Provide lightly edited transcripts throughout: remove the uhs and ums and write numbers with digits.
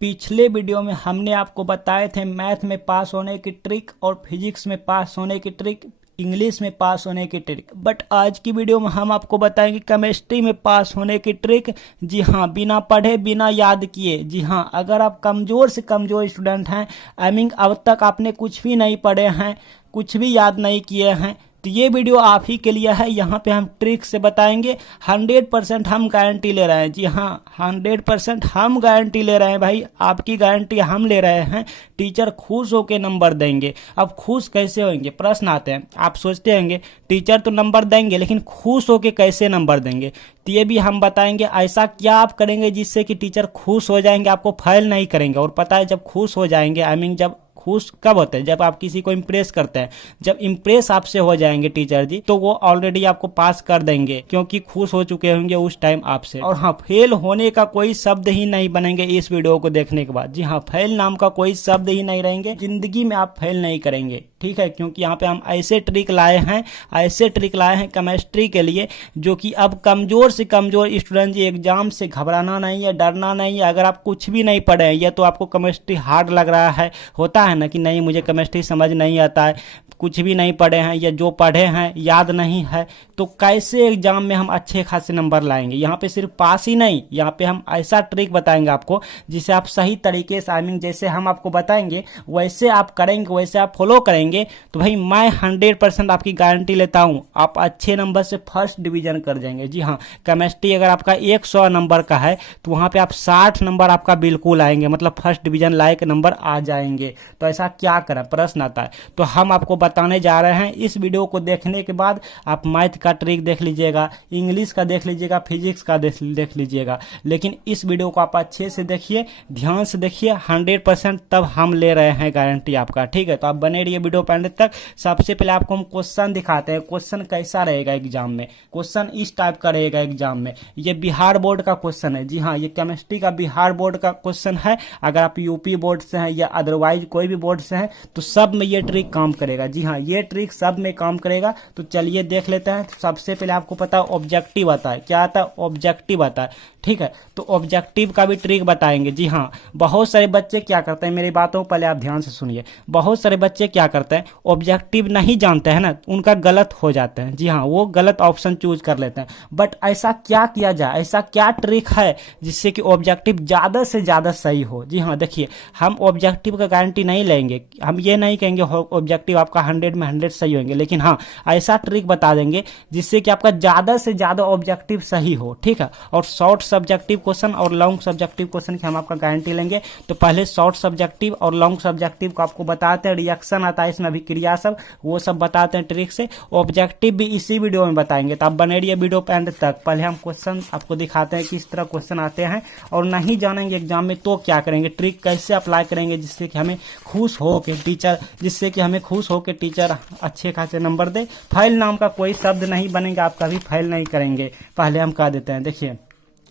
पिछले वीडियो में हमने आपको बताए थे मैथ में पास होने की ट्रिक और फिजिक्स में पास होने की ट्रिक, इंग्लिश में पास होने की ट्रिक। बट आज की वीडियो में हम आपको बताएंगे केमिस्ट्री में पास होने की ट्रिक। जी हाँ, बिना पढ़े बिना याद किए। जी हाँ, अगर आप कमज़ोर से कमज़ोर स्टूडेंट हैं, आई मीन अब तक आपने कुछ भी नहीं पढ़े हैं, कुछ भी याद नहीं किए हैं, तो ये वीडियो आप ही के लिए है। यहाँ पे हम ट्रिक से बताएंगे। 100% हम गारंटी ले रहे हैं। जी हाँ, 100% हम गारंटी ले रहे हैं भाई, आपकी गारंटी हम ले रहे हैं। टीचर खुश होकर नंबर देंगे। अब खुश कैसे होंगे, प्रश्न आते हैं। आप सोचते होंगे टीचर तो नंबर देंगे, लेकिन खुश होकर कैसे नंबर देंगे, तो ये भी हम बताएंगे। ऐसा क्या आप करेंगे जिससे कि टीचर खुश हो जाएंगे, आपको फेल नहीं करेंगे। और पता है जब खुश हो जाएंगे, आई मीन जब खुश कब होते हैं, जब आप किसी को इम्प्रेस करते हैं। जब इम्प्रेस आपसे हो जाएंगे टीचर जी, तो वो ऑलरेडी आपको पास कर देंगे, क्योंकि खुश हो चुके होंगे उस टाइम आपसे। और हाँ, फेल होने का कोई शब्द ही नहीं बनेंगे इस वीडियो को देखने के बाद। जी हाँ, फेल नाम का कोई शब्द ही नहीं रहेंगे, जिंदगी में आप फेल नहीं करेंगे, ठीक है। क्योंकि यहाँ पे हम ऐसे ट्रिक लाए हैं केमिस्ट्री के लिए, जो कि अब कमजोर से कमजोर स्टूडेंट जी, एग्जाम से घबराना नहीं है, डरना नहीं है। अगर आप कुछ भी नहीं पढ़े हैं या तो आपको केमिस्ट्री हार्ड लग रहा है, होता है ना कि नहीं मुझे केमिस्ट्री समझ नहीं आता है, कुछ भी नहीं पढ़े हैं या जो पढ़े हैं याद नहीं है, तो कैसे एग्जाम में हम अच्छे खासे नंबर लाएंगे। यहाँ पे सिर्फ पास ही नहीं, यहाँ पे हम ऐसा ट्रिक बताएंगे आपको जिसे आप सही तरीके से, आई मीन जैसे हम आपको बताएंगे वैसे आप करेंगे, वैसे आप फॉलो करेंगे, तो भाई मैं 100% आपकी गारंटी लेता हूँ, आप अच्छे नंबर से फर्स्ट डिवीजन कर जाएंगे। जी हाँ, केमिस्ट्री अगर आपका 100 नंबर का है तो वहाँ पे आप 60 नंबर आपका बिल्कुल आएंगे, मतलब फर्स्ट डिवीजन लायक नंबर आ जाएंगे। तो ऐसा क्या करें, प्रश्न आता है। तो हम आपको बताने जा रहे हैं। इस वीडियो को देखने के बाद आप मैथ का ट्रिक देख लीजिएगा, इंग्लिश का देख लीजिएगा, फिजिक्स का देख लीजिएगा, लेकिन इस वीडियो को आप अच्छे से देखिए, ध्यान से देखिए, 100% तब हम ले रहे हैं गारंटी आपका, ठीक है। तो आप बने रहिए वीडियो पे अंत तक। सबसे पहले आपको हम क्वेश्चन दिखाते हैं, क्वेश्चन कैसा रहेगा एग्जाम में। क्वेश्चन इस टाइप का रहेगा एग्जाम में। ये बिहार बोर्ड का क्वेश्चन है। जी हाँ, ये केमिस्ट्री का बिहार बोर्ड का क्वेश्चन है। अगर आप यूपी बोर्ड से हैं या अदरवाइज कोई भी बोर्ड से हैं, तो सब में ये ट्रिक काम करेगा। जी हाँ, ये ट्रिक सब में काम करेगा। तो चलिए देख लेते हैं। सबसे पहले आपको पता है ऑब्जेक्टिव आता है, क्या आता है, ऑब्जेक्टिव आता है, ठीक है। तो ऑब्जेक्टिव का भी ट्रिक बताएंगे। जी हाँ, बहुत सारे बच्चे क्या करते हैं, मेरी बातों को पहले आप ध्यान से सुनिए। बहुत सारे बच्चे क्या करते हैं, ऑब्जेक्टिव नहीं जानते हैं ना, उनका गलत हो जाता है। जी हाँ, वो गलत ऑप्शन चूज कर लेते हैं। बट ऐसा क्या किया जाए, ऐसा क्या ट्रिक है जिससे कि ऑब्जेक्टिव ज्यादा से ज्यादा सही हो। जी हाँ, देखिए, हम ऑब्जेक्टिव का गारंटी नहीं लेंगे, हम ये नहीं कहेंगे ऑब्जेक्टिव आपका 100 में 100 सही होंगे, लेकिन हाँ ऐसा ट्रिक बता देंगे जिससे कि आपका ज्यादा से ज्यादा ऑब्जेक्टिव सही हो, ठीक है। और शॉर्ट सब्जेक्टिव क्वेश्चन और लॉन्ग सब्जेक्टिव क्वेश्चन की हम आपका गारंटी लेंगे। तो पहले शॉर्ट सब्जेक्टिव और लॉन्ग सब्जेक्टिव को आपको बताते हैं, रिएक्शन आता है इसमें, अभिक्रिया सब, वो सब बताते हैं ट्रिक से। ऑब्जेक्टिव भी इसी वीडियो में बताएंगे, तो आप बने रहिए वीडियो पे अंत तक। पहले हम क्वेश्चन आपको दिखाते हैं किस तरह क्वेश्चन आते हैं, और नहीं जानेंगे एग्जाम में तो क्या करेंगे, ट्रिक कैसे अप्लाई करेंगे जिससे कि हमें खुश हो के टीचर, अच्छे खासे नंबर दे। फाइल नाम का कोई शब्द नहीं बनेगा, आप कभी फेल नहीं करेंगे। पहले हम कह देते हैं, देखिए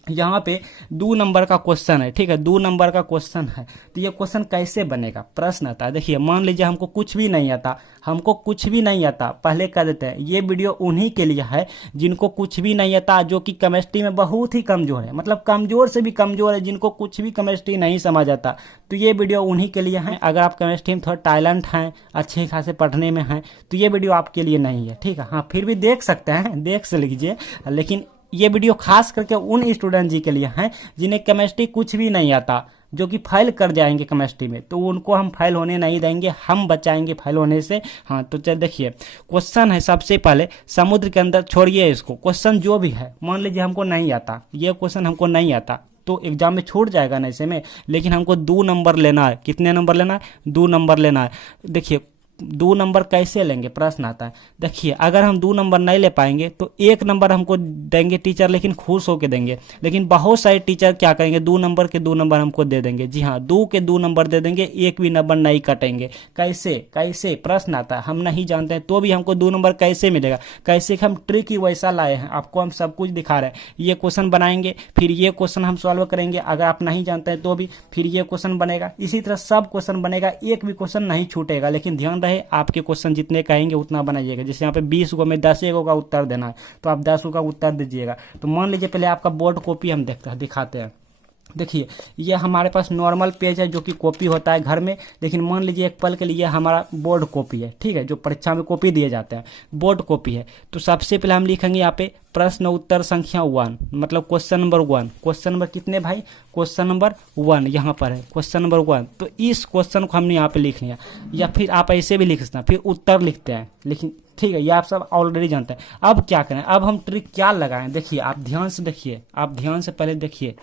यहाँ पे 2 नंबर का क्वेश्चन है, ठीक है, 2 नंबर का क्वेश्चन है। तो ये क्वेश्चन कैसे बनेगा, प्रश्न आता है। देखिए, मान लीजिए हमको कुछ भी नहीं आता, पहले कह देते हैं ये वीडियो उन्हीं के लिए है जिनको कुछ भी नहीं आता, जो कि केमिस्ट्री में बहुत ही कमजोर है, मतलब कमजोर से भी कमजोर है, जिनको कुछ भी केमिस्ट्री नहीं समझ आता। तो ये वीडियो उन्हीं के लिए है। अगर आप केमिस्ट्री में थोड़ा टैलेंट हैं, अच्छे खासे पढ़ने में हैं, तो ये वीडियो आपके लिए नहीं है, ठीक है। हाँ, फिर भी देख सकते हैं, देख से लीजिए, लेकिन ये वीडियो खास करके उन स्टूडेंट जी के लिए हैं जिन्हें केमिस्ट्री कुछ भी नहीं आता, जो कि फेल कर जाएंगे केमिस्ट्री में, तो उनको हम फेल होने नहीं देंगे, हम बचाएंगे फेल होने से। हाँ, तो चल देखिए, क्वेश्चन है सबसे पहले, समुद्र के अंदर, छोड़िए इसको, क्वेश्चन जो भी है, मान लीजिए हमको नहीं आता, ये क्वेश्चन हमको नहीं आता, तो एग्जाम में छूट जाएगा ना ऐसे में, लेकिन हमको 2 नंबर लेना है। कितने नंबर लेना है, 2 नंबर लेना है। देखिए 2 नंबर कैसे लेंगे, प्रश्न आता है। देखिए, अगर हम 2 नंबर नहीं ले पाएंगे तो 1 नंबर हमको देंगे टीचर, लेकिन खुश होके देंगे। लेकिन बहुत सारे टीचर क्या करेंगे, 2 नंबर के 2 नंबर हमको दे देंगे। जी हाँ, 2 के 2 नंबर दे देंगे, 1 भी नंबर नहीं कटेंगे। कैसे प्रश्न आता है, हम नहीं जानते हैं तो भी हमको 2 नंबर कैसे मिलेगा, कैसे हम ट्रिक ही वैसा लाए हैं, आपको हम सब कुछ दिखा रहे हैं। ये क्वेश्चन बनाएंगे, फिर ये क्वेश्चन हम सॉल्व करेंगे, अगर आप नहीं जानते हैं तो भी फिर ये क्वेश्चन बनेगा, इसी तरह सब क्वेश्चन बनेगा, एक भी क्वेश्चन नहीं छूटेगा। लेकिन ध्यान रहे, आपके क्वेश्चन जितने कहेंगे उतना बनाइएगा। जैसे यहाँ पे 20 को में 10 का उत्तर देना है, तो आप 10 का उत्तर दीजिएगा। तो मान लीजिए पहले आपका बोर्ड कॉपी हम दिखाते हैं। देखिए ये हमारे पास नॉर्मल पेज है जो कि कॉपी होता है घर में, लेकिन मान लीजिए एक पल के लिए हमारा बोर्ड कॉपी है, ठीक है, जो परीक्षा में कॉपी दिए जाते हैं बोर्ड कॉपी है। तो सबसे पहले हम लिखेंगे यहाँ पे प्रश्न उत्तर संख्या 1, मतलब क्वेश्चन नंबर 1। क्वेश्चन नंबर कितने भाई? क्वेश्चन नंबर 1 यहाँ पर है, क्वेश्चन नंबर 1। तो इस क्वेश्चन को हमने यहाँ पे लिख लिया, या फिर आप ऐसे भी लिख सकते हैं, फिर उत्तर लिखते हैं, लेकिन ठीक है ये आप सब ऑलरेडी जानते हैं। अब क्या करें, अब हम ट्रिक क्या लगाएं, देखिए आप ध्यान से देखिए, आप ध्यान से पहले देखिए,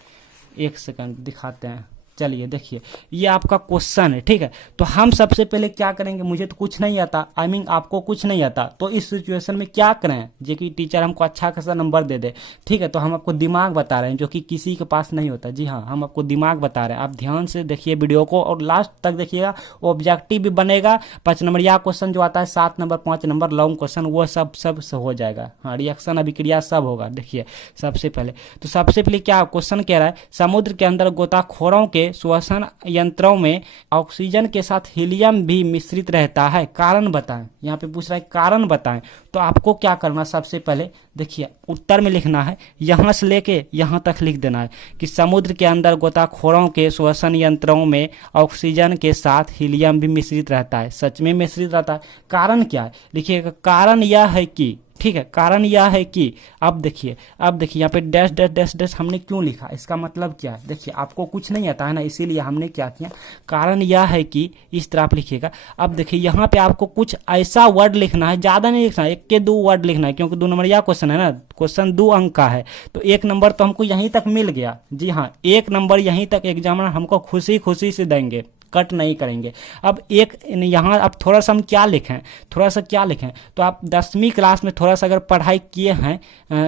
एक सेकंड दिखाते हैं। चलिए देखिए ये आपका क्वेश्चन है, ठीक है। तो हम सबसे पहले क्या करेंगे, मुझे तो कुछ नहीं आता, आई मीन आपको कुछ नहीं आता, तो इस सिचुएशन में क्या करें जो कि टीचर हमको अच्छा खासा नंबर दे दे, ठीक है। तो हम आपको दिमाग बता रहे हैं जो कि किसी के पास नहीं होता। जी हाँ, हम आपको दिमाग बता रहे हैं। आप ध्यान से देखिए वीडियो को और लास्ट तक देखिएगा, ऑब्जेक्टिव भी बनेगा। 5 नंबर या क्वेश्चन जो आता है 7 नंबर 5 नंबर लॉन्ग क्वेश्चन, वो सब हो जाएगा। हाँ, रिएक्शन अभिक्रिया सब होगा। देखिए सबसे पहले क्या क्वेश्चन कह रहा है, समुद्र के अंदर गोताखोरों के श्वसन यंत्रों में ऑक्सीजन के साथ हीलियम भी मिश्रित रहता है, कारण बताएं। यहाँ पे पूछ रहा है कारण बताएं। तो आपको क्या करना, सबसे पहले देखिए उत्तर में लिखना है, यहाँ से लेके यहाँ तक लिख देना है कि समुद्र के अंदर गोताखोरों के श्वसन यंत्रों में ऑक्सीजन के साथ हीलियम भी मिश्रित रहता है। सच में मिश्रित रहता है। कारण क्या है लिखिएगा, कारण यह है कि, ठीक है, कारण यह है कि, अब देखिए यहाँ पे डैश डैश डैश डैश हमने क्यों लिखा, इसका मतलब क्या है। देखिए आपको कुछ नहीं आता है ना, इसीलिए हमने क्या किया, कारण यह है कि, इस तरह आप लिखिएगा। अब देखिए यहाँ पे आपको कुछ ऐसा वर्ड लिखना है, ज्यादा नहीं लिखना है, 1 के 2 वर्ड लिखना है, क्योंकि 2 नंबर यह क्वेश्चन है ना, क्वेश्चन 2 अंक का है, तो 1 नंबर तो हमको यहीं तक मिल गया। जी हाँ, 1 नंबर यहीं तक एग्जामिनर हमको खुशी से देंगे, कट नहीं करेंगे। अब एक यहाँ अब थोड़ा सा हम क्या लिखें, तो आप 10वीं क्लास में थोड़ा सा अगर पढ़ाई किए हैं,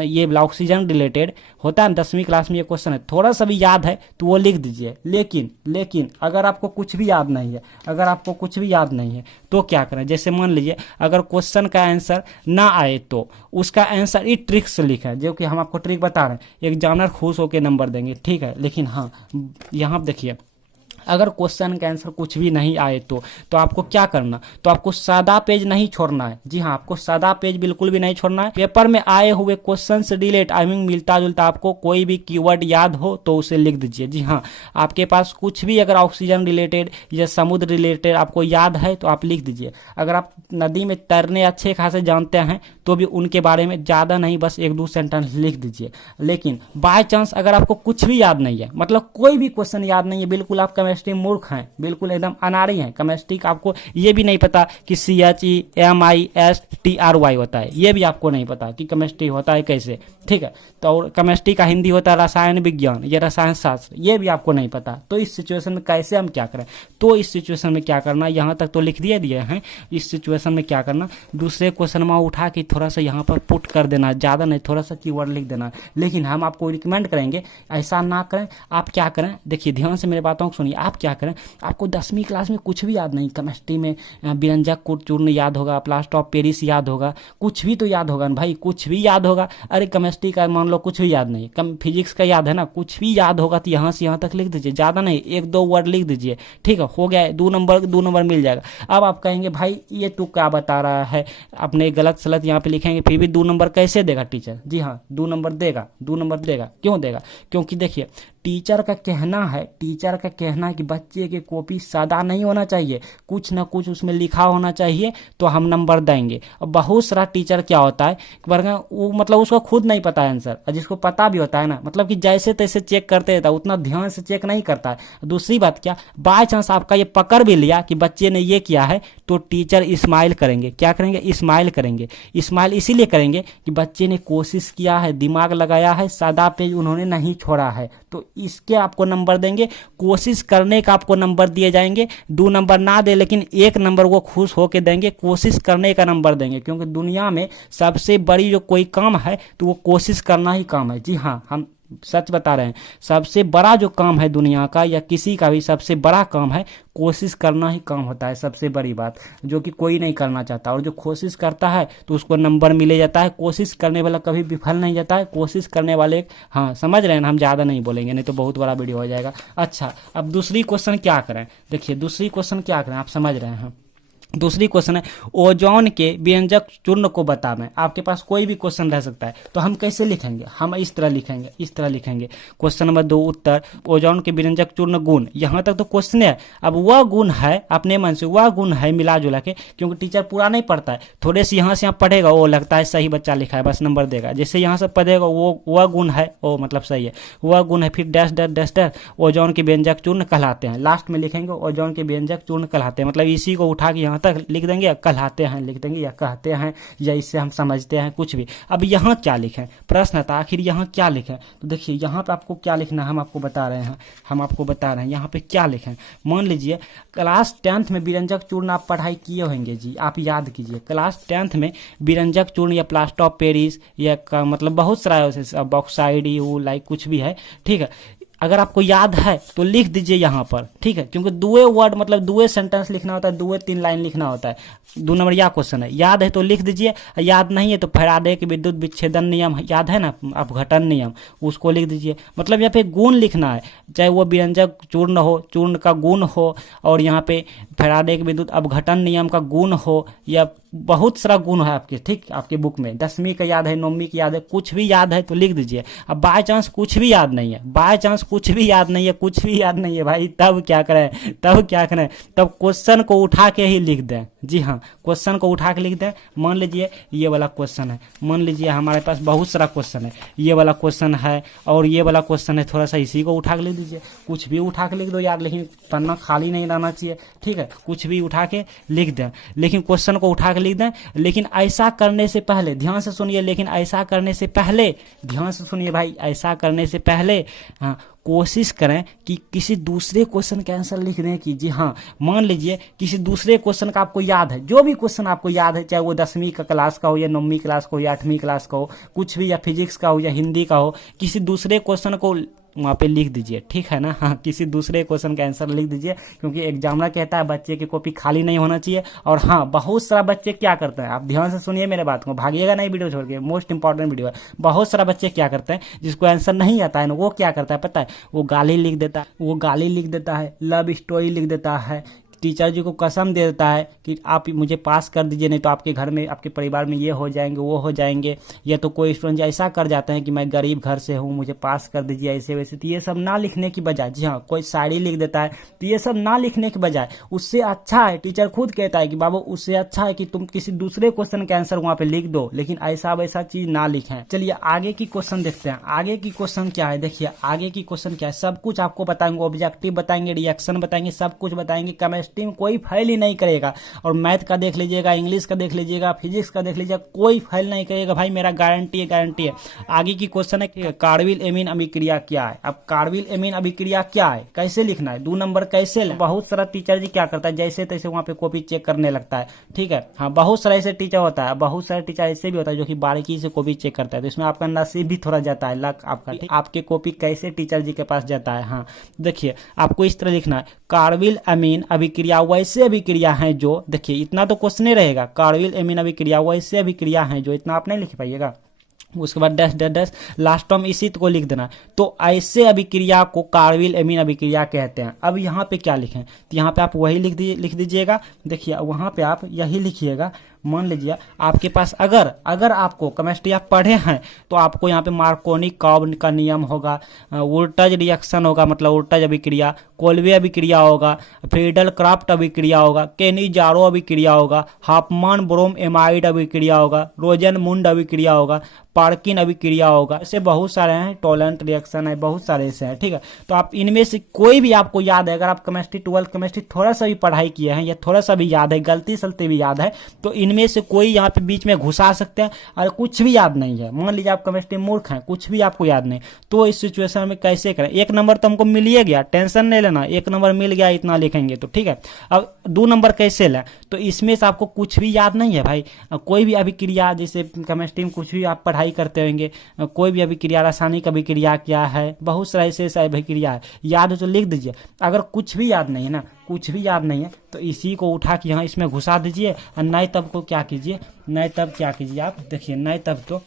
ये ऑक्सीजन रिलेटेड होता है 10वीं क्लास में, ये क्वेश्चन है, थोड़ा सा भी याद है तो वो लिख दीजिए। लेकिन अगर आपको कुछ भी याद नहीं है, तो क्या करें, जैसे मान लीजिए अगर क्वेश्चन का आंसर ना आए तो उसका आंसर इस ट्रिक से लिखें, जो कि हम आपको ट्रिक बता रहे हैं, एग्जामिनर खुश होकर नंबर देंगे, ठीक है। लेकिन हाँ, यहाँ देखिए अगर क्वेश्चन का आंसर कुछ भी नहीं आए तो आपको क्या करना, तो आपको सादा पेज नहीं छोड़ना है। जी हाँ, आपको सादा पेज बिल्कुल भी नहीं छोड़ना है। पेपर में आए हुए क्वेश्चन से रिलेट, आई मीन मिलता जुलता आपको कोई भी कीवर्ड याद हो तो उसे लिख दीजिए। जी हाँ, आपके पास कुछ भी अगर ऑक्सीजन रिलेटेड या समुद्र रिलेटेड आपको याद है तो आप लिख दीजिए। अगर आप नदी में तैरने अच्छे खासे जानते हैं तो भी उनके बारे में ज़्यादा नहीं, बस 1-2 सेंटेंस लिख दीजिए। लेकिन बाय चांस अगर आपको कुछ भी याद नहीं है, मतलब कोई भी क्वेश्चन याद नहीं है, बिल्कुल आप केमिस्ट्री मूर्ख हैं, बिल्कुल एकदम अनाड़ी हैं, केमिस्ट्री का आपको ये भी नहीं पता कि CHEMISTRY होता है, ये भी आपको नहीं पता कि केमिस्ट्री होता है कैसे, ठीक है। तो केमिस्ट्री का हिंदी होता है रसायन विज्ञान या रसायन शास्त्र, ये भी आपको नहीं पता। तो इस सिचुएशन में कैसे हम क्या करें, तो इस सिचुएशन में क्या करना, यहाँ तक तो लिख दिए हैं। इस सिचुएशन में क्या करना, दूसरे क्वेश्चन में उठा के थोड़ा सा यहाँ पर पुट कर देना, ज़्यादा नहीं, थोड़ा सा कीवर्ड लिख देना। लेकिन हम आपको रिकमेंड करेंगे ऐसा ना करें। आप क्या करें, देखिए ध्यान से मेरे बातों को सुनिए। आप क्या करें, आपको 10वीं क्लास में कुछ भी याद नहीं, केमिस्ट्री में व्यंजक चूर्ण याद होगा, प्लास्टर ऑफ पेरिस याद होगा, कुछ भी तो याद होगा ना भाई, कुछ भी याद होगा। अरे केमिस्ट्री का मान लो कुछ भी याद नहीं, फिजिक्स का याद है ना, कुछ भी याद होगा तो यहाँ से यहाँ तक लिख दीजिए, ज़्यादा नहीं, 1-2 वर्ड लिख दीजिए, ठीक है, हो गया, 2 नंबर मिल जाएगा। अब आप कहेंगे भाई ये तू क्या बता रहा है, अपने गलत सलत यहाँ पे लिखेंगे, फिर भी 2 नंबर कैसे देगा टीचर। जी हाँ, 2 नंबर देगा, 2 नंबर देगा। क्यों देगा, क्योंकि देखिए टीचर का कहना है कि बच्चे की कॉपी सादा नहीं होना चाहिए, कुछ ना कुछ उसमें लिखा होना चाहिए तो हम नंबर देंगे। और बहुत सारा टीचर क्या होता है, वो मतलब उसको खुद नहीं पता है आंसर, और जिसको पता भी होता है ना, मतलब कि जैसे तैसे चेक करते रहता है, उतना ध्यान से चेक नहीं करता है। दूसरी बात क्या, बाय चांस आपका ये पकड़ भी लिया कि बच्चे ने ये किया है तो टीचर स्माइल करेंगे। क्या करेंगे, स्माइल करेंगे। स्माइल इसीलिए करेंगे कि बच्चे ने कोशिश किया है, दिमाग लगाया है, सादा पेज उन्होंने नहीं छोड़ा है, तो इसके आपको नंबर देंगे। कोशिश करने का आपको नंबर दिए जाएंगे। 2 नंबर ना दे, लेकिन 1 नंबर वो खुश होके देंगे, कोशिश करने का नंबर देंगे। क्योंकि दुनिया में सबसे बड़ी जो कोई काम है तो वो कोशिश करना ही काम है। जी हाँ, हम सच बता रहे हैं, सबसे बड़ा जो काम है दुनिया का या किसी का भी सबसे बड़ा काम है, कोशिश करना ही काम होता है। सबसे बड़ी बात जो कि कोई नहीं करना चाहता, और जो कोशिश करता है तो उसको नंबर मिले जाता है। कोशिश करने वाला कभी विफल नहीं जाता है, कोशिश करने वाले, हाँ समझ रहे हैं ना, हम ज़्यादा नहीं बोलेंगे नहीं तो बहुत बड़ा वीडियो हो जाएगा। अच्छा, अब दूसरी क्वेश्चन क्या करें, देखिए दूसरी क्वेश्चन क्या करें, आप समझ रहे हैं। दूसरी क्वेश्चन है ओजोन के व्यंजक चूर्ण को बतावें। आपके पास कोई भी क्वेश्चन रह सकता है, तो हम कैसे लिखेंगे, हम इस तरह लिखेंगे, इस तरह लिखेंगे। क्वेश्चन नंबर 2 उत्तर ओजोन के व्यंजक चूर्ण गुण। यहाँ तक तो क्वेश्चन है। अब वह गुण है, अपने मन से वह गुण है मिला जुला के, क्योंकि टीचर पूरा नहीं पढ़ता है, थोड़े से यहाँ से यहाँ पढ़ेगा, वो लगता है सही बच्चा लिखा है, बस नंबर देगा। जैसे यहाँ से पढ़ेगा वो वह गुण है, वो मतलब सही है, वह गुण है, फिर dash dash dash dash ozone के व्यंजक चूर्ण कहलाते हैं। लास्ट में लिखेंगे ओजोन के व्यंजक चूर्ण कहलाते हैं, मतलब इसी को उठा के यहाँ तक लिख देंगे, कहलाते हैं लिख देंगे, या कहते हैं, या इससे हम समझते हैं, कुछ भी। अब यहाँ क्या लिखें, प्रश्न था आखिर यहाँ क्या लिखें। तो देखिए यहाँ पे आपको क्या लिखना है, हम आपको बता रहे हैं, यहाँ पे क्या लिखें। मान लीजिए क्लास 10th में व्यंजक चूर्ण आप पढ़ाई किए होंगे जी, आप याद कीजिए क्लास 10th में व्यंजक चूर्ण या प्लास्टर ऑफ पेरिस या मतलब बहुत सारा बॉक्साइड यू लाइक कुछ भी है, ठीक है। अगर आपको याद है तो लिख दीजिए यहाँ पर, ठीक है, क्योंकि दुए वर्ड मतलब दुए सेंटेंस लिखना होता है, दुए 3 लाइन लिखना होता है। 2 नंबर यह क्वेश्चन है, याद है तो लिख दीजिए, याद नहीं है तो फैराडे के विद्युत विच्छेदन नियम याद है ना, अपघटन नियम, उसको लिख दीजिए। मतलब यहाँ पे गुण लिखना है, चाहे वो व्यंजक चूर्ण हो, चूर्ण का गुण हो, और यहाँ पे फैराडे के विद्युत अपघटन नियम का गुण हो, या बहुत सारा गुण है आपके, ठीक, आपके बुक में 10वीं का याद है, 9वीं की याद है, कुछ भी याद है तो लिख दीजिए। अब बाय चांस कुछ भी याद नहीं है, बाय चांस कुछ भी याद नहीं है, कुछ भी याद नहीं है भाई, तब क्या करें, तब क्वेश्चन को उठा के ही लिख दें। जी हाँ, क्वेश्चन को उठा के लिख दें। मान लीजिए ये वाला क्वेश्चन है, मान लीजिए हमारे पास बहुत सारा क्वेश्चन है, ये वाला क्वेश्चन है और ये वाला क्वेश्चन है, थोड़ा सा इसी को उठा के लिख दीजिए। कुछ भी उठा के लिख दो यार, लेकिन पन्ना खाली नहीं रहना चाहिए, ठीक है, कुछ भी उठा के लिख दें, लेकिन क्वेश्चन को उठा के लिख दें। लेकिन ऐसा करने से पहले ध्यान से सुनिए, लेकिन ऐसा करने से पहले ध्यान से सुनिए भाई, ऐसा करने से पहले कोशिश करें कि किसी दूसरे क्वेश्चन का आंसर लिखने की। जी हाँ, मान लीजिए किसी दूसरे क्वेश्चन का आपको याद है, जो भी क्वेश्चन आपको याद है, चाहे वो 10वीं का क्लास का हो, या 9वीं क्लास का हो, या 8वीं क्लास का हो, कुछ भी, या फिजिक्स का हो, या हिंदी का हो, किसी दूसरे क्वेश्चन को वहाँ पे लिख दीजिए, ठीक है ना। हाँ, किसी दूसरे क्वेश्चन का आंसर लिख दीजिए, क्योंकि एग्जामिनर कहता है बच्चे की कॉपी खाली नहीं होना चाहिए। और हाँ, बहुत सारा बच्चे क्या करते हैं, आप ध्यान से सुनिए मेरे बात को, भागिएगा नहीं वीडियो छोड़ के, मोस्ट इंपॉर्टेंट वीडियो है। बहुत सारा बच्चे क्या करते हैं, जिसको आंसर नहीं आता है ना, वो क्या करता है पता है, वो गाली लिख देता है, लव स्टोरी लिख देता है, टीचर जी को कसम दे देता है कि आप मुझे पास कर दीजिए, नहीं तो आपके घर में, आपके परिवार में ये हो जाएंगे, वो हो जाएंगे। या तो कोई स्टूडेंट ऐसा कर जाते हैं कि मैं गरीब घर से हूँ, मुझे पास कर दीजिए, ऐसे वैसे। तो ये सब ना लिखने की बजाय, जी हाँ, कोई शायरी लिख देता है, तो ये सब ना लिखने की बजाय उससे अच्छा है, टीचर खुद कहता है कि बाबू उससे अच्छा है कि तुम किसी दूसरे क्वेश्चन का आंसर वहाँ पे लिख दो, लेकिन ऐसा वैसा चीज ना लिखें। चलिए आगे की क्वेश्चन देखते हैं। आगे की क्वेश्चन क्या है, देखिए आगे की क्वेश्चन क्या है, सब कुछ आपको बताएंगे, ऑब्जेक्टिव बताएंगे, रिएक्शन बताएंगे, सब कुछ बताएंगे। केमिस्ट्री में कोई फेल ही नहीं करेगा, और मैथ का देख लीजिएगा, इंग्लिश का देख लीजिएगा, फिजिक्स का देख लीजिएगा, कोई फेल नहीं करेगा भाई, मेरा गारंटी है। आगे की क्वेश्चन है कि कार्बिल एमीन अभिक्रिया क्या है। अब कार्बिल एमीन अभिक्रिया क्या है, कैसे लिखना है, 2 नंबर कैसे लें। बहुत सारा टीचर जी क्या करता है, जैसे तैसे वहां पे कॉपी चेक करने लगता है, ठीक है। हाँ, बहुत सारा ऐसे टीचर होता है, बहुत सारे टीचर ऐसे भी होता है जो कि बारीकी से कॉपी चेक करता है, तो इसमें आपका नसीब भी थोड़ा जाता है, लक आपका, आपके कॉपी कैसे टीचर जी के पास जाता है। हाँ, देखिए आपको इस तरह लिखना है, कार्बिल एमीन अभिक्रिया वैसे अभिक्रिया है जो, देखिए इतना तो क्वेश्चन रहेगा, कार्बिल एमीन अभिक्रिया वैसे अभिक्रिया है जो, इतना आप नहीं लिख पाइएगा। उसके बाद डैश डैश डैश लास्ट में इसी को लिख देना। तो ऐसे अभिक्रिया को कार्बिल एमीन अभिक्रिया कहते हैं। अब यहाँ पे क्या लिखें, तो यहाँ पे आप वही लिख दीजिएगा। देखिए वहाँ पे आप यही लिखिएगा। मान लीजिए आपके पास अगर आपको केमिस्ट्री आप पढ़े हैं तो आपको यहाँ पे मार्कोनी कर्व का नियम होगा, वोल्टेज रिएक्शन होगा, मतलब वोल्टेज अभिक्रिया, कोल्बे अभिक्रिया होगा, फ्रीडल क्राफ्ट अभिक्रिया होगा, केनी-जारो अभिक्रिया होगा, हाफमान ब्रोम एमाइड अभिक्रिया होगा, रोजन मुंड अभिक्रिया होगा, पार्किन अभिक्रिया होगा। ऐसे बहुत सारे हैं, टोलेंट रिएक्शन है, बहुत सारे ऐसे हैं, ठीक है। तो आप इनमें से कोई भी आपको याद है, अगर आप केमिस्ट्री 12th केमिस्ट्री थोड़ा सा भी पढ़ाई किए हैं या थोड़ा सा भी याद है, गलती सलती भी याद है, तो इनमें से कोई यहाँ पे बीच में घुसा सकते हैं। और कुछ भी याद नहीं है, मान लीजिए आप केमिस्ट्री मूर्ख हैं, कुछ भी आपको याद नहीं, तो इस सिचुएशन में कैसे करें। 1 नंबर तो हमको मिल ही गया, टेंशन नहीं लेना, 1 नंबर मिल गया, इतना लिखेंगे तो ठीक है। अब 2 नंबर कैसे लें, तो इसमें से आपको कुछ भी याद नहीं है भाई, कोई भी अभिक्रिया, जैसे केमिस्ट्री में कुछ भी आप पढ़ाई करते होंगे, कोई भी अभिक्रिया, रासायनिक अभिक्रिया क्या है, बहुत सारा ऐसे अभिक्रिया है, याद हो तो लिख दीजिए। अगर कुछ भी याद नहीं है ना, कुछ भी याद नहीं है, तो इसी को उठा के यहाँ इसमें घुसा दीजिए। और नहीं तब को क्या कीजिए, नहीं तब क्या कीजिए आप, देखिए नहीं तब तो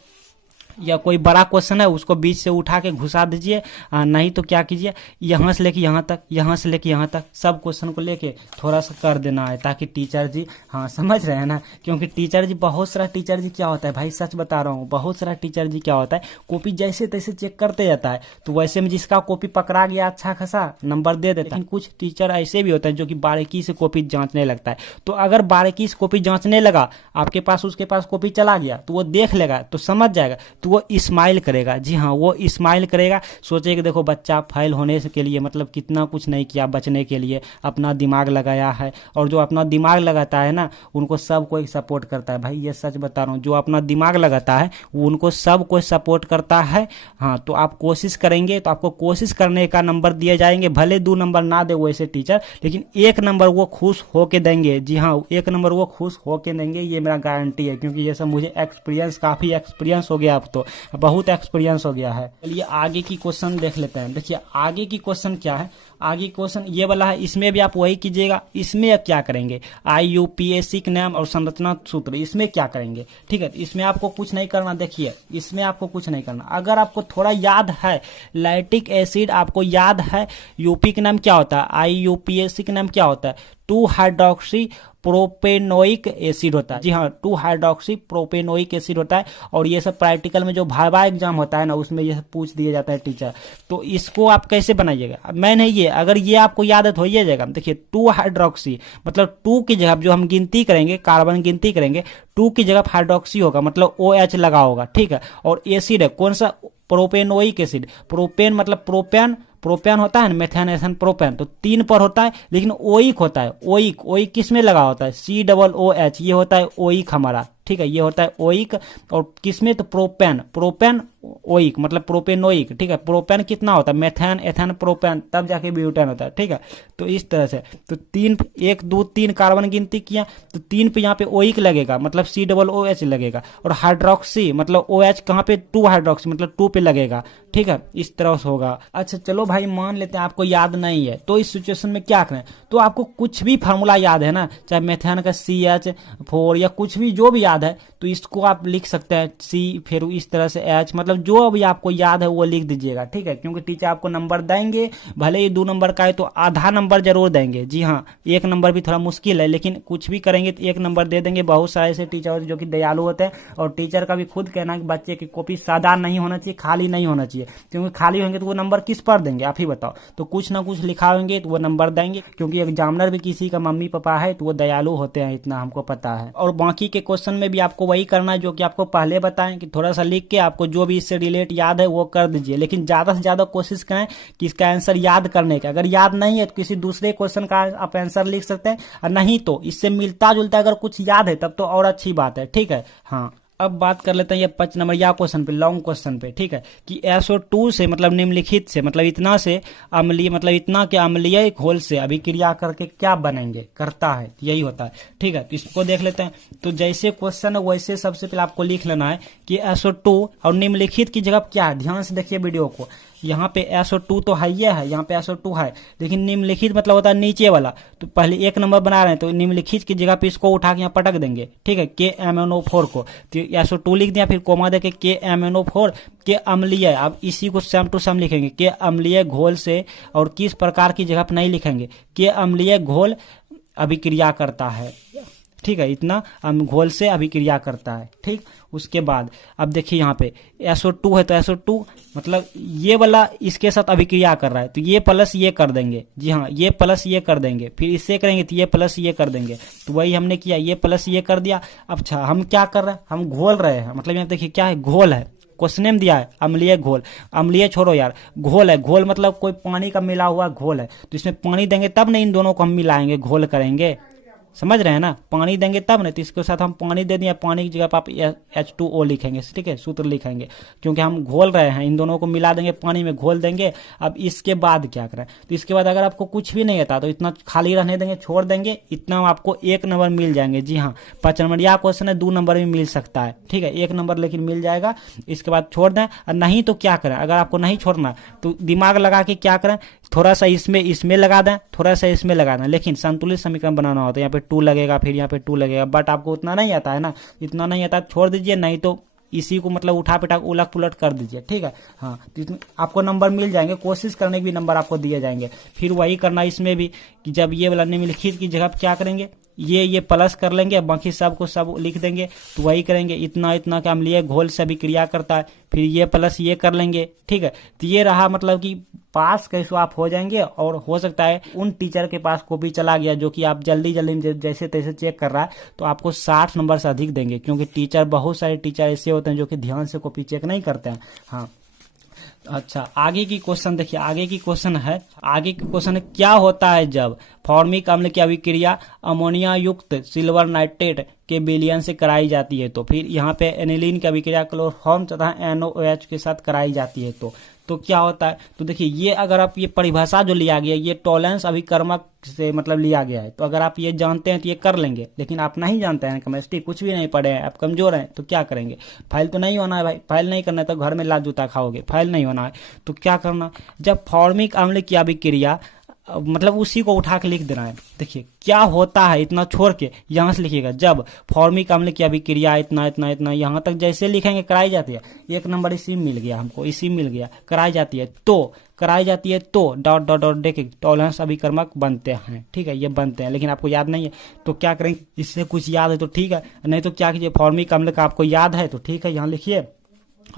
या कोई बड़ा क्वेश्चन है उसको बीच से उठा के घुसा दीजिए, नहीं तो क्या कीजिए, यहाँ से लेके यहाँ तक, यहाँ से लेके यहाँ तक सब क्वेश्चन को लेके थोड़ा सा कर देना है, ताकि टीचर जी, हाँ समझ रहे हैं ना, क्योंकि टीचर जी, बहुत सारा टीचर जी क्या होता है भाई, सच बता रहा हूँ, बहुत सारा टीचर जी क्या होता है, कॉपी जैसे तैसे चेक करते जाता है, तो वैसे में जिसका कॉपी पकड़ा गया अच्छा खासा नंबर दे देता है। लेकिन कुछ टीचर ऐसे भी होते हैं जो कि बारीकी से कॉपी जांचने लगता है, तो अगर बारीकी से कॉपी जांचने लगा, आपके पास उसके पास कॉपी चला गया, तो वो देख लेगा तो समझ जाएगा, तो वो स्माइल करेगा। जी हाँ, वो स्माइल करेगा, सोचे कि देखो बच्चा फेल होने के लिए मतलब कितना कुछ नहीं किया, बचने के लिए अपना दिमाग लगाया है। और जो अपना दिमाग लगाता है ना, उनको सब कोई सपोर्ट करता है भाई, ये सच बता रहा हूँ, जो अपना दिमाग लगाता है वो उनको सब कोई सपोर्ट करता है। हाँ, तो आप कोशिश करेंगे तो आपको कोशिश करने का नंबर दिए जाएंगे, भले 2 नंबर ना दे वैसे टीचर, लेकिन 1 नंबर वो खुश होके देंगे। जी हाँ, 1 नंबर वो खुश होके देंगे, ये मेरा गारंटी है, क्योंकि ये सब मुझे एक्सपीरियंस, काफ़ी एक्सपीरियंस हो गया, अब तो बहुत एक्सपीरियंस हो गया है। चलिए आगे की क्वेश्चन देख लेते हैं। देखिए आगे की क्वेश्चन क्या है, आगे क्वेश्चन ये वाला है, इसमें भी आप वही कीजिएगा। इसमें क्या करेंगे, IUPAC नाम और संरचना सूत्र, इसमें क्या करेंगे, ठीक है। इसमें आपको कुछ नहीं करना, देखिए इसमें आपको कुछ नहीं करना। अगर आपको थोड़ा याद है, लैक्टिक एसिड आपको याद है, यूपी का नाम क्या होता है, IUPAC का नाम क्या होता है, 2 हाइड्रोक्सी प्रोपेनोइक एसिड होता है। जी हाँ, 2 हाइड्रोक्सी प्रोपेनोइक एसिड होता है। और ये सब प्रैक्टिकल में जो भाइवा एग्जाम होता है ना, उसमें ये सब पूछ दिया जाता है टीचर। तो इसको आप कैसे बनाइएगा, मैं नहीं, ये अगर ये आपको याद है तो हो जाएगा। देखिए 2 हाइड्रोक्सी मतलब 2 की जगह जो हम गिनती करेंगे, कार्बन गिनती करेंगे, 2 की जगह हाइड्रोक्सी होगा, मतलब OH लगा होगा, ठीक है। और एसिड है कौन सा, प्रोपेनोइक एसिड। प्रोपेन मतलब प्रोपेन, प्रोपेन होता है ना, मेथेन एथेन प्रोपेन, तो 3 पर होता है। लेकिन ओइक होता है, ओइक, ओइक किस में लगा होता है, COOH, ये होता है ओइक हमारा, ठीक है, ये होता है ओइक। और किसमें, तो प्रोपेन, प्रोपेन ओइक मतलब प्रोपेनोइक, ठीक है। प्रोपेन कितना होता है, मेथेन एथेन प्रोपेन, तब जाके ब्यूटेन होता है, ठीक है। तो इस तरह से, तो 3, 1 2 3 कार्बन गिनती किया, तो 3 पे यहाँ पे ओइक लगेगा, मतलब COOH लगेगा। और हाइड्रोक्सी मतलब OH कहाँ पे, 2 हाइड्रोक्सी मतलब 2 पे लगेगा, ठीक है। इस तरह से होगा। अच्छा चलो भाई मान लेते हैं आपको याद नहीं है, तो इस सिचुएशन में क्या करें, तो आपको कुछ भी फार्मूला याद है ना, चाहे मेथेन का CH4 या कुछ भी जो भी याद है, तो इसको आप लिख सकते हैं C, फिर इस तरह से H, मतलब जो भी आपको याद है वो लिख दीजिएगा, ठीक है। क्योंकि टीचर आपको नंबर देंगे, भले ही 2 नंबर का है तो आधा नंबर जरूर देंगे। जी हाँ, 1 नंबर भी थोड़ा मुश्किल है, लेकिन कुछ भी करेंगे तो 1 नंबर दे देंगे। बहुत सारे ऐसे टीचर जो कि दयालु होते हैं, और टीचर का भी खुद कहना है कि बच्चे की कॉपी सादा नहीं होना चाहिए, खाली नहीं होना चाहिए, क्योंकि खाली होंगे तो वो नंबर किस पर देंगे, आप ही बताओ। तो कुछ ना कुछ लिखा होंगे तो वो नंबर देंगे, क्योंकि एग्जामिनर भी किसी का मम्मी पापा है तो वो दयालु होते हैं, इतना हमको पता है। और बाकी के क्वेश्चन में भी आपको वही करना है जो कि आपको पहले बताएं, कि थोड़ा सा लिख के आपको जो भी इससे रिलेट याद है वो कर दीजिए। लेकिन ज्यादा से ज्यादा कोशिश करें कि इसका आंसर याद करने का। अगर याद नहीं है तो किसी दूसरे क्वेश्चन का आप आंसर लिख सकते हैं, और नहीं तो इससे मिलता जुलता अगर कुछ याद है तब तो और अच्छी बात है, ठीक है। हाँ, अब बात कर लेते हैं ये 5 नंबर या क्वेश्चन पे, लॉन्ग क्वेश्चन पे, ठीक है। कि SO2 से मतलब निम्नलिखित से, मतलब इतना से अम्लीय, मतलब इतना के अम्लीय घोल से अभिक्रिया करके क्या बनेंगे, करता है, यही होता है, ठीक है। तो इसको देख लेते हैं। तो जैसे क्वेश्चन है वैसे सबसे पहले आपको लिख लेना है कि SO2 और निम्नलिखित की जगह क्या है। ध्यान से देखिए वीडियो को, यहाँ पे SO2 तो है, ये है, यहाँ पे SO2 है, लेकिन निम्नलिखित मतलब होता है नीचे वाला। तो पहले 1 नंबर बना रहे हैं, तो निम्नलिखित की जगह पे इसको उठा के यहाँ पटक देंगे, ठीक है, KMnO4 को। तो SO2 लिख दिया, फिर कोमा देके KMnO4 के अम्लीय, अब इसी को सेम टू सेम लिखेंगे, के अम्लीय घोल से, और किस प्रकार की जगह पर नहीं लिखेंगे, के अम्लीय घोल अभिक्रिया करता है, ठीक है, इतना घोल से अभिक्रिया करता है, ठीक। उसके बाद अब देखिए यहाँ पे SO2 है, तो SO2 मतलब ये वाला इसके साथ अभिक्रिया कर रहा है, तो ये प्लस ये कर देंगे। जी हाँ, ये प्लस ये कर देंगे, फिर इससे करेंगे तो ये प्लस ये कर देंगे। तो वही हमने किया, ये प्लस ये कर दिया। अच्छा, हम क्या कर रहे हैं, हम घोल रहे हैं, मतलब यहाँ देखिए क्या है, घोल है, क्वेश्चन में दिया है अम्लीय घोल, अम्लीय छोड़ो यार, घोल है, घोल मतलब कोई पानी का मिला हुआ घोल है, तो इसमें पानी देंगे तब नहीं इन दोनों को हम मिलाएंगे, घोल करेंगे, समझ रहे हैं ना, पानी देंगे तब नहीं। तो इसके साथ हम पानी दे दिया, पानी की जगह पर आप H2O लिखेंगे, ठीक है, सूत्र लिखेंगे, क्योंकि हम घोल रहे हैं, इन दोनों को मिला देंगे, पानी में घोल देंगे। अब इसके बाद क्या करें, तो इसके बाद अगर आपको कुछ भी नहीं आता तो इतना खाली रहने देंगे, छोड़ देंगे, इतना आपको 1 नंबर मिल जाएंगे। जी हाँ, 5 नंबर या क्वेश्चन है 2 नंबर में मिल सकता है, ठीक है, 1 नंबर लेकिन मिल जाएगा। इसके बाद छोड़ दें, और नहीं तो क्या करें, अगर आपको नहीं छोड़ना तो दिमाग लगा के क्या करें, थोड़ा सा इसमें लगा दें, थोड़ा सा इसमें लगा दें, लेकिन संतुलित समीकरण बनाना होता है। यहाँ पे 2 लगेगा, फिर यहाँ पे 2 लगेगा, बट आपको उतना नहीं आता है ना, इतना नहीं आता छोड़ दीजिए, नहीं तो इसी को मतलब उठा पिटा उलट पुलट कर दीजिए, ठीक है। हाँ, तो इसमें आपको नंबर मिल जाएंगे, कोशिश करने के भी नंबर आपको दिए जाएंगे। फिर वही करना इसमें भी कि जब ये वाला निम्नलिखित की जगह क्या करेंगे, ये प्लस कर लेंगे, बाकी सब को सब लिख देंगे। तो वही करेंगे, इतना इतना का अम्लीय घोल से अभिक्रिया करता है, फिर ये प्लस ये कर लेंगे, ठीक है। तो ये रहा मतलब कि पास कैसे आप हो जाएंगे। और हो सकता है उन टीचर के पास कॉपी चला गया जो कि आप जल्दी जल्दी में जैसे तैसे चेक कर रहा है, तो आपको 60 नंबर से अधिक देंगे, क्योंकि टीचर बहुत सारे टीचर ऐसे होते हैं जो कि ध्यान से कॉपी चेक नहीं करते हैं। हाँ, अच्छा, आगे की क्वेश्चन देखिए, आगे की क्वेश्चन है क्या होता है जब फॉर्मिक अम्ल की अभिक्रिया अमोनिया युक्त सिल्वर नाइट्रेट के विलयन से कराई जाती है। तो फिर यहाँ पे एनिलीन की अभिक्रिया क्लोरोफॉर्म तथा NaOH के साथ कराई जाती है। तो क्या होता है, तो देखिए ये अगर आप ये परिभाषा जो लिया गया, ये टॉलेंस अभिकर्मक से मतलब लिया गया है। तो अगर आप ये जानते हैं तो ये कर लेंगे, लेकिन आप नहीं जानते हैं, केमिस्ट्री कुछ भी नहीं पढ़े हैं, आप कमजोर हैं, तो क्या करेंगे। फाइल तो नहीं होना है भाई, फाइल नहीं करना है तो घर में लात जूता खाओगे, फाइल नहीं होना है। तो क्या करना, जब फॉर्मिक अम्ल की अभिक्रिया मतलब उसी को उठा के लिख देना है। देखिए क्या होता है, इतना छोड़ के यहाँ से लिखिएगा, जब फॉर्मिक अम्ल की अभिक्रिया इतना इतना इतना यहाँ तक जैसे लिखेंगे कराई जाती है, एक नंबर इसी मिल गया हमको, इसी मिल गया, कराई जाती है तो डॉट डॉट डॉट देखे टॉलरेंस अभिकर्मक बनते हैं, ठीक है, ये बनते हैं, लेकिन आपको याद नहीं है तो क्या करेंगे, इससे कुछ याद है तो ठीक है, नहीं तो क्या कीजिए, फॉर्मिक अम्ल का आपको याद है तो ठीक है, यहाँ लिखिए,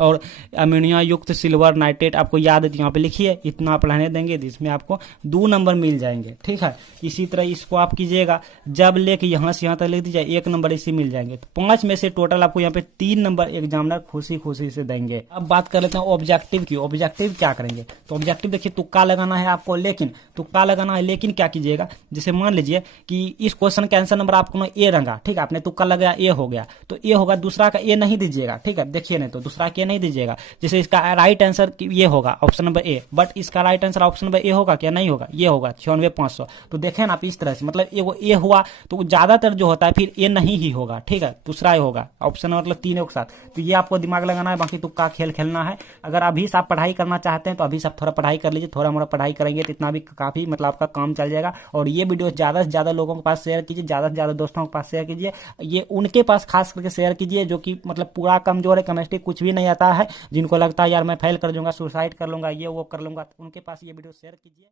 और अमोनिया युक्त सिल्वर नाइट्रेट आपको याद है तो यहाँ पे लिखिए, इतना आप रहने देंगे तो इसमें आपको 2 नंबर मिल जाएंगे, ठीक है। इसी तरह इसको आप कीजिएगा, जब लेके यहाँ से यहाँ तक लिख दीजिए, 1 नंबर इसी मिल जाएंगे। तो 5 में से टोटल आपको यहाँ पे 3 नंबर एग्जामिनर खुशी खुशी से देंगे। अब बात कर लेते हैं ऑब्जेक्टिव की। ऑब्जेक्टिव क्या करेंगे, तो ऑब्जेक्टिव देखिए तुक्का लगाना है आपको, लेकिन क्या कीजिएगा, जैसे मान लीजिए कि इस क्वेश्चन का आंसर नंबर आपको ए रंगा, ठीक है, आपने तुक्का लगाया ए हो गया, तो ए होगा, दूसरा का ए नहीं दीजिएगा, ठीक है, देखिए नहीं तो दूसरा के नहीं दीजिएगा। जैसे इसका राइट आंसर ये होगा ऑप्शन नंबर ए, बट इसका right answer option number A होगा क्या, नहीं होगा, ये होगा 96,500। तो देखें ना आप इस तरह से, मतलब वो ए हुआ तो ज्यादातर जो होता है फिर ए नहीं ही होगा, ठीक है, दूसरा ए होगा, ऑप्शन मतलब 3 एक साथ। तो ये आपको दिमाग लगाना है, बाकी तुक्का खेल खेलना है। अगर अभी से आप पढ़ाई करना चाहते हैं तो अभी से आप थोड़ा पढ़ाई कर लीजिए, थोड़ा मोड़ा पढ़ाई करेंगे तो इतना भी काफी मतलब आपका काम चल जाएगा। और ये वीडियो ज्यादा से ज्यादा लोगों के पास शेयर कीजिए, ज्यादा से ज्यादा दोस्तों के पास शेयर कीजिए, ये उनके पास खास करके शेयर कीजिए जो कि मतलब पूरा कमजोर है, केमिस्ट्री कुछ भी नहीं आता है, जिनको लगता है यार मैं फेल कर जाऊंगा, सुसाइड कर लूंगा, ये वो कर लूंगा, उनके पास ये वीडियो शेयर कीजिए।